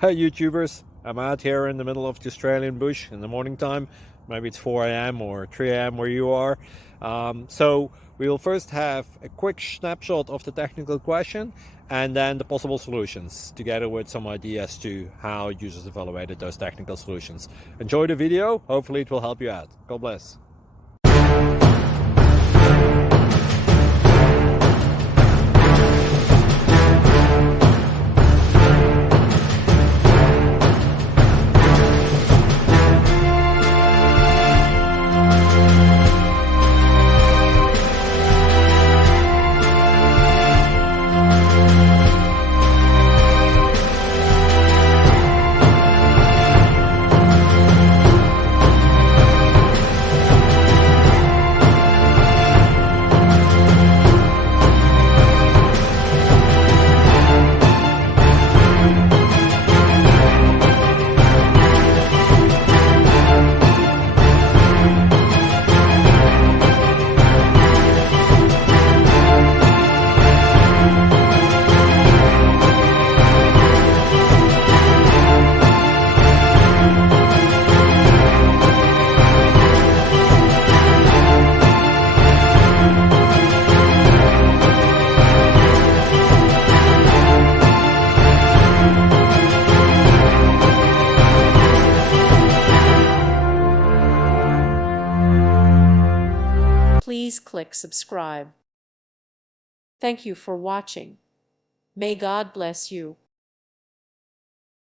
Hey YouTubers, I'm out here in the middle of the Australian bush in the morning time. Maybe it's 4 a.m. or 3 a.m. where you are. So we'll first have a quick snapshot of the technical question and then the possible solutions, together with some ideas to how users evaluated those technical solutions. Enjoy the video, hopefully it will help you out. God bless. Please click subscribe. Thank you for watching. May God bless you.